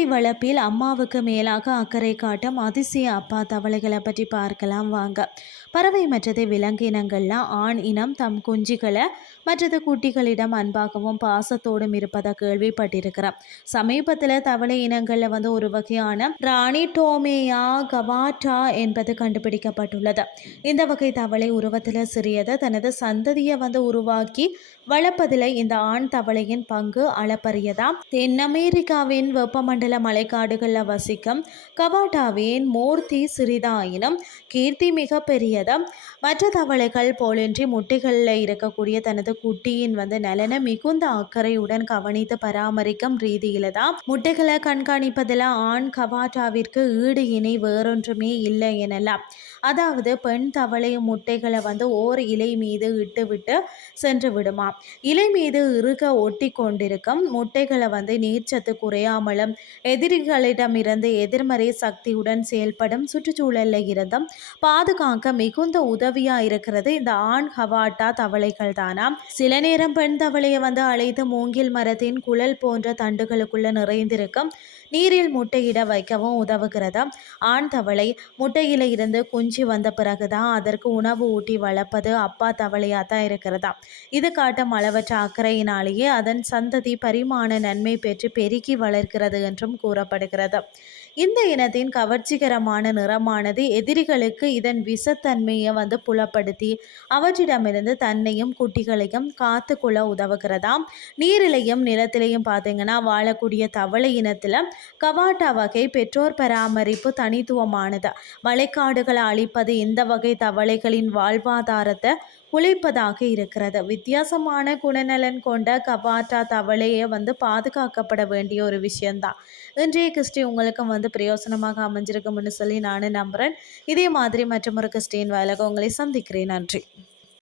குழந்தை வளர்ப்பில் அம்மாவுக்கு மேலாக அக்கறை காட்டும் அதிசய அப்பா தவளைகளை பற்றி பார்க்கலாம் வாங்க. பறவை மற்றது விலங்கினங்கள்லாம் ஆண் இனம் தம் குஞ்சுகளை மற்றது குட்டிகளிடம் அன்பாகவும் பாசத்தோடும் இருப்பதை கேள்விப்பட்டிருக்கிறோம். சமீபத்தில் தவளை இனங்களில் வந்து ஒரு வகையான ராணி டோமேயா கவாட்டா என்பது கண்டுபிடிக்கப்பட்டுள்ளது. இந்த வகை தவளை உருவத்தில் சிறியது தனது சந்ததியை வந்து உருவாக்கி வளர்ப்பதில் இந்த ஆண் தவளையின் பங்கு அளப்பரியதாம். தென் அமெரிக்காவின் வெப்பமண்டல மலைக்காடுகளில் வசிக்கும் கவாட்டாவின் மூர்த்தி சிறிதாயினும் கீர்த்தி மிக பெரியதம் மற்ற தவளைகள் போலின்றி முட்டைகளில் இருக்கக்கூடிய தனது குட்டியின் வந்து நலனை மிகுந்த அக்கறையுடன் கவனித்து பராமரிக்கும் ரீதியில தான் முட்டைகளை கண்காணிப்பதில் ஆண் கவாட்டாவிற்கு ஈடு இணை வேறொன்றுமே இல்லை எனலாம். அதாவது பெண் தவளை முட்டைகளை வந்து ஓர் இலை மீது இட்டுவிட்டு சென்று விடுமா இலை மீது இறுக ஒட்டி கொண்டிருக்கும் முட்டைகளை வந்து நீர்ச்சத்து குறையாமலும் எதிரிகளிடமிருந்து எதிர்மறை சக்தியுடன் செயல்படும் சுற்றுச்சூழலில் இருந்தும் பாதுகாக்க மிகுந்த உதவியாக இருக்கிறது. இந்த ஆண் ஹவாட்டா தவளைகள் தானாம் சில நேரம் பெண் தவளையை வந்து அழைத்து மூங்கில் மரத்தின் குழல் போன்ற தண்டுகளுக்குள்ள நிறைந்திருக்கும் நீரில் முட்டையிட வைக்கவும் உதவுகிறது? ஆண் தவளை முட்டையில இருந்து குஞ்சு வந்த பிறகுதான் அதற்கு உணவு ஊட்டி வளர்ப்பது அப்பா தவளையாக தான் இருக்கிறதா? இது காட்டும் அளவற்ற அக்கறையினாலேயே அதன் சந்ததி பரிமாண நன்மை பெற்று பெருக்கி வளர்க்கிறது என்று என்றும் கூறப்படுகிறது. இந்த இனத்தின் கவர்ச்சிகரமான நிறமானது எதிரிகளுக்கு இதன் விஷத்தன்மையை வந்து புலப்படுத்தி அவற்றிடமிருந்து தன்னையும் குட்டிகளையும் காத்துக்கொள்ள உதவுகிறதாம் நீரிலையும் நிலத்திலையும் பார்த்தீங்கன்னா வாழக்கூடிய தவளை இனத்தில் கவாட்டா வகை பெற்றோர் பராமரிப்பு தனித்துவமானது. மழைக்காடுகளை அழிப்பது இந்த வகை தவளைகளின் வாழ்வாதாரத்தை உழைப்பதாக இருக்கிறது. வித்தியாசமான குணநலன் கொண்ட கபாட்டா தவளையை வந்து பாதுகாக்கப்பட வேண்டிய ஒரு விஷயந்தான் இன்றைய கிறிஸ்டி உங்களுக்கு வந்து பிரயோசனமாக அமைஞ்சிருக்கும்னு சொல்லி நானும் நம்புகிறேன் இதே மாதிரி மற்றும் ஒரு கிறிஸ்டின் வேலைக்கு உங்களை சந்திக்கிறேன். நன்றி.